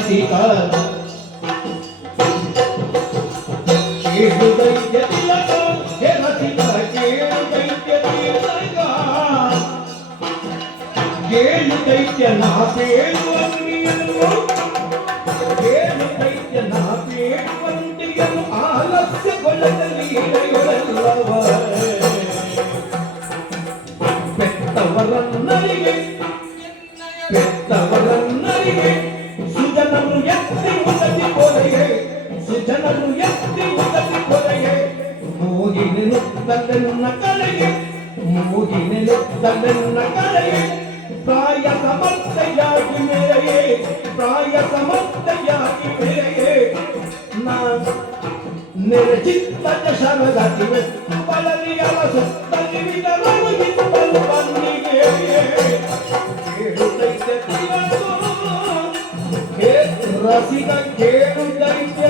సీత ఏడు దైత్య నా పేరు ಸುಜನರು ಎತ್ತಿ ಮುದತಿ ಕೊರೆಯೇ ಮೂಗಿನಿರುತ್ತಲೆನ್ನ ಕಲೆಗೆ ಮೂಗಿನಿರುತ್ತಲೆನ್ನ ಕಲೆಗೆ ಪ್ರಾಯ ಸಮರ್ಥೆಯಾಗಿ ಮೇರೆಯೇ ಪ್ರಾಯ ಸಮರ್ಥೆಯಾಗಿ ಮೇರೆಯೇ ನಾ ನಿರ್ಚಿತ್ತ ಶರದತಿವೆ ಬಲಲಿಯಲ ಸುತ್ತಲಿ ವಿಧವರು ಇತ್ತಲು ಬನ್ನಿಗೆ ಕೇಳುತ್ತೈತೆ ತಿಲಕ ಹೇ ರಸಿಕ ಕೇಳುತ್ತೈತೆ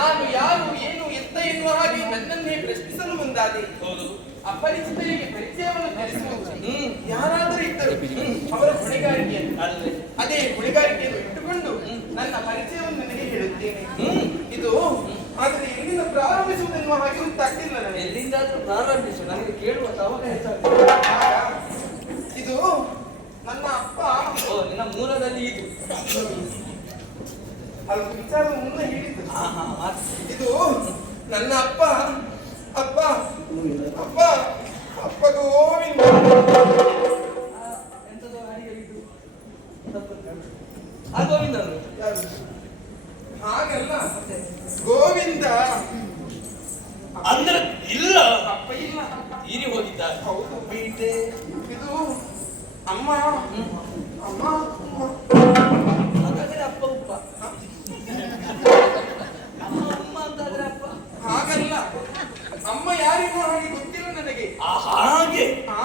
ನಾನು ಯಾರು ಏನು ಎತ್ತ ಎನ್ನುವ ಹಾಗೆ ನನ್ನನ್ನೇ ಪ್ರಶ್ನಿಸಲು ಮುಂದಾದೆ. ಹೌದು. ಅಪರಿಚಿತರಿಗೆ ಪರಿಚಯವನ್ನು ತಿಳಿಸುವುದು ಯಾರಾದರೂ ಇದ್ದರು ಅವರ ಹೊಣೆಗಾರಿಕೆಯನ್ನು. ಅಲ್ಲದೆ. ಅದೇ ಹೊಣೆಗಾರಿಕೆಯನ್ನು ಇಟ್ಟುಕೊಂಡು ನನ್ನ ಪರಿಚಯವನ್ನು ನನಗೆ ಹೇಳುತ್ತೇನೆ. ಇದು ಆದರೆ ಎಲ್ಲಿಂದ ಪ್ರಾರಂಭಿಸುವುದೆನ್ನುವ ಹಾಗೆ ಗೊತ್ತಾಗ್ತಿಲ್ಲ ನನಗೆ. ಎಲ್ಲಿಂದಾದ್ರೂ ಪ್ರಾರಂಭಿಸು. ನನಗೆ ಕೇಳುವ ಅವಕಾಶ ಇದು ನನ್ನ ಅಪ್ಪ. ನಿನ್ನ ಮೂಲದಲ್ಲಿ ಇದು. ಅಲ್ಪ ವಿಚಾರ ಮುನ್ನ ಮಾತು. ಇದು ನನ್ನ ಅಪ್ಪ ಅಪ್ಪ ಅಪ್ಪ ಅಪ್ಪ ಗೋವಿಂದ ಎಂತದೋ ಇದು. ಆ ಗೋವಿಂದ? ಹಾಗಲ್ಲ. ಗೋವಿಂದ. ಅಂದ್ರೆ ಇಲ್ಲ. ಅಪ್ಪ ಇಲ್ಲ. ಇರಿ ಹೋಗಿದ್ದ ಹೌದು. ಬೀಟೆ ಇದು ಅಮ್ಮ. ಅಮ್ಮ ಅಮ್ಮ. ಹಾಗಾದ್ರೆ ಅಪ್ಪ ಉಪ್ಪ ಅಮ್ಮ ಅಮ್ಮ ಅಂತಾದ್ರೆ ಅಪ್ಪ ಹಾಗಲ್ಲ ಅಮ್ಮ ಯಾರಿಗೂ ಹಾಗೆ ಗೊತ್ತಿಲ್ಲ ನನಗೆ ಆ ಹಾಗೆ ಆ,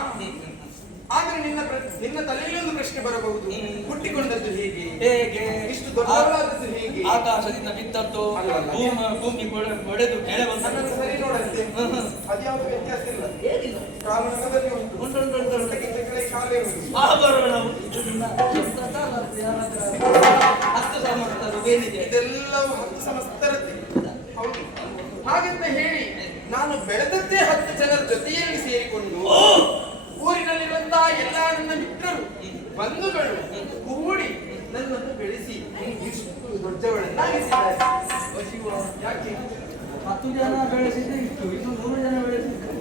ಆದ್ರೆ ನಿನ್ನ ನಿನ್ನ ತಲೆಯಲ್ಲಿ ಒಂದು ಪ್ರಶ್ನೆ ಬರಬಹುದು. ಹುಟ್ಟಿಕೊಂಡದ್ದು ಹೇಗೆ ಹೇಗೆ? ಇಷ್ಟು ದೊಡ್ಡವರಾದದ್ದು ಹೇಗೆ. ಆಕಾಶದಿಂದ ಬಿದ್ದದ್ದು. ಭೂಮಿ ಭೂಮಿ ಒಡೆ- ಒಡೆದು ಕೆಳ ನನ್ನನ್ನು ಸರಿ ನೋಡಂತೆ. ಅದ್ಯಾವುದು ವ್ಯತ್ಯಾಸ ಇಲ್ಲ. ಏನಿಲ್ಲ. ಕಾರಣದಲ್ಲಿ ಉಂಟು. ಉಂಟು ಉಂಟು ಉಂಟು ಉಂಟು. ಶಾಲೆ ಉಂಟು. ಆಭರಣ ಅದು ಹತ್ತು ಸಮಸ್ತರು ಏನಿದೆ ಇದೆಲ್ಲವೂ ಹತ್ತು ಸಮಸ್ತರತೆ ಹೌದು. ಹಾಗೆಂತ ಹೇಳಿ ನಾನು ಬೆಳೆದದ್ದೇ ಹತ್ತು ಜನರ ಜೊತೆಯಲ್ಲಿ ಸೇರಿಕೊಂಡು ಓ ಊರಿನಲ್ಲಿರುವಂತಹ ಎಲ್ಲ ನನ್ನ ಮಿತ್ರರು ಬಂಧುಗಳು ಕೂಡಿ ನನ್ನನ್ನು ಬೆಳೆಸಿ ದೊಡ್ಡವಳನ್ನಾಗಿಸಿದ್ದಾರೆ. ಯಾಕೆ? ಹತ್ತು ಜನ ಬೆಳೆಸಿದ್ರೆ ಇತ್ತು ಇನ್ನು ಮೂರು ಜನ ಬೆಳೆಸಿದ್ರೆ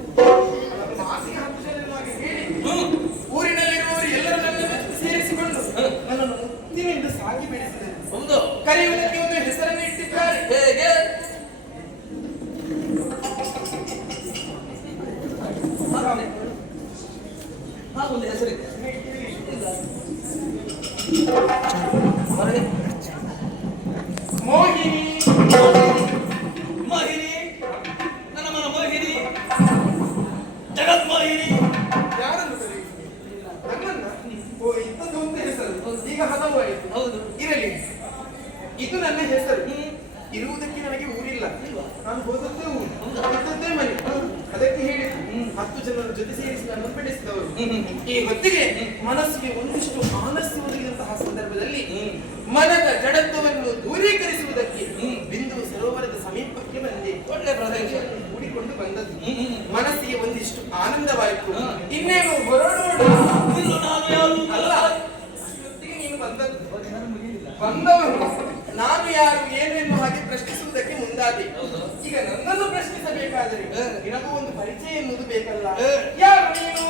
ನನ್ನ ಮಾತಿಗೆ ಹತ್ತು ಜನ ಎನ್ನುವಾಗ ಹೇಳಿ ಊರಿನಲ್ಲಿರುವವರು ಎಲ್ಲರೂ ನನ್ನನ್ನು ಸೇರಿಸಿಕೊಂಡು ನನ್ನನ್ನು ಮುತ್ತಿನಿಂದ ಸಾಕಿ ಬೆಳೆಸಿದರು ಹೌದು ಕರೆಯುವುದಕ್ಕೆ ಒಂದು ಹೆಸರನ್ನು ಇಟ್ಟಿದ್ದಾರೆ ಹೇಗೆ ಹಾಗೆ. ಹಾಗೊಂದು ಹೆಸರಿದೆ. ಹೊರಗೆ. ಮೋಹಿನಿ ಮೋಹಿನಿ ನನ್ನ ಮನ ಮೋಹಿನಿ ಜಗತ್ ಮೋಹಿನಿ ಯಾರನ್ನು ಕರೆಯುವುದು ನನ್ನನ್ನ ಓ ಇಂಥದ್ದು ಒಂದು ಹೆಸರು ಈಗ ಹಲವು ಆಯಿತು ಹೌದು ಇರಲಿ ಇದು ನನ್ನ ಹೆಸರು ಇರುವುದಕ್ಕೆ ನನಗೆ ಊರಿಲ್ಲ ನಾನು ಹೋದದ್ದೇ ಊರು ಇದ್ದದ್ದೇ ಮನೆ ಅದಕ್ಕೆ ಹೇಳಿ ಹತ್ತು ಜನರ ಜೊತೆ ಸೇರಿಸಿ ನಾನು ಬೆಳೆಸಿದವರು ಈ ಹೊತ್ತಿಗೆ ಮನಸ್ಸಿಗೆ ಒಂದಿಷ್ಟು ಆಲಸ್ಯ ಒದಗಿದಂತಹ ಸಂದರ್ಭದಲ್ಲಿ ಮನದ ಜಡತ್ವವನ್ನು ದೂರೀಕರಿಸುವುದಕ್ಕೆ ಬಿಂದು ಸರೋವರದ ಸಮೀಪಕ್ಕೆ ಬಂದೆ. ಒಳ್ಳೆ ಪ್ರದೇಶವನ್ನು ಕೂಡಿಕೊಂಡು ಬಂದದ್ದು. ಮನಸ್ಸಿಗೆ ಒಂದಿಷ್ಟು ಆನಂದವಾಯಿತು. ಇನ್ನೇನು ಹೊರಡೋಣ. ಅಲ್ಲ ಬಂದದ್ದು. ಬಂದವರು ನಾನು ಯಾರು ಏನು ಹಾಗೆ ಪ್ರಶ್ನಿಸುವುದಕ್ಕೆ ಮುಂದಾದೆ ಈಗ ನನ್ನನ್ನು ಪ್ರಶ್ನಿಸಬೇಕಾದರೆ ನಿನಗೂ ಒಂದು ಪರಿಚಯ ಎನ್ನುವುದು ಬೇಕಲ್ಲ. ಯಾರು ನೀನು?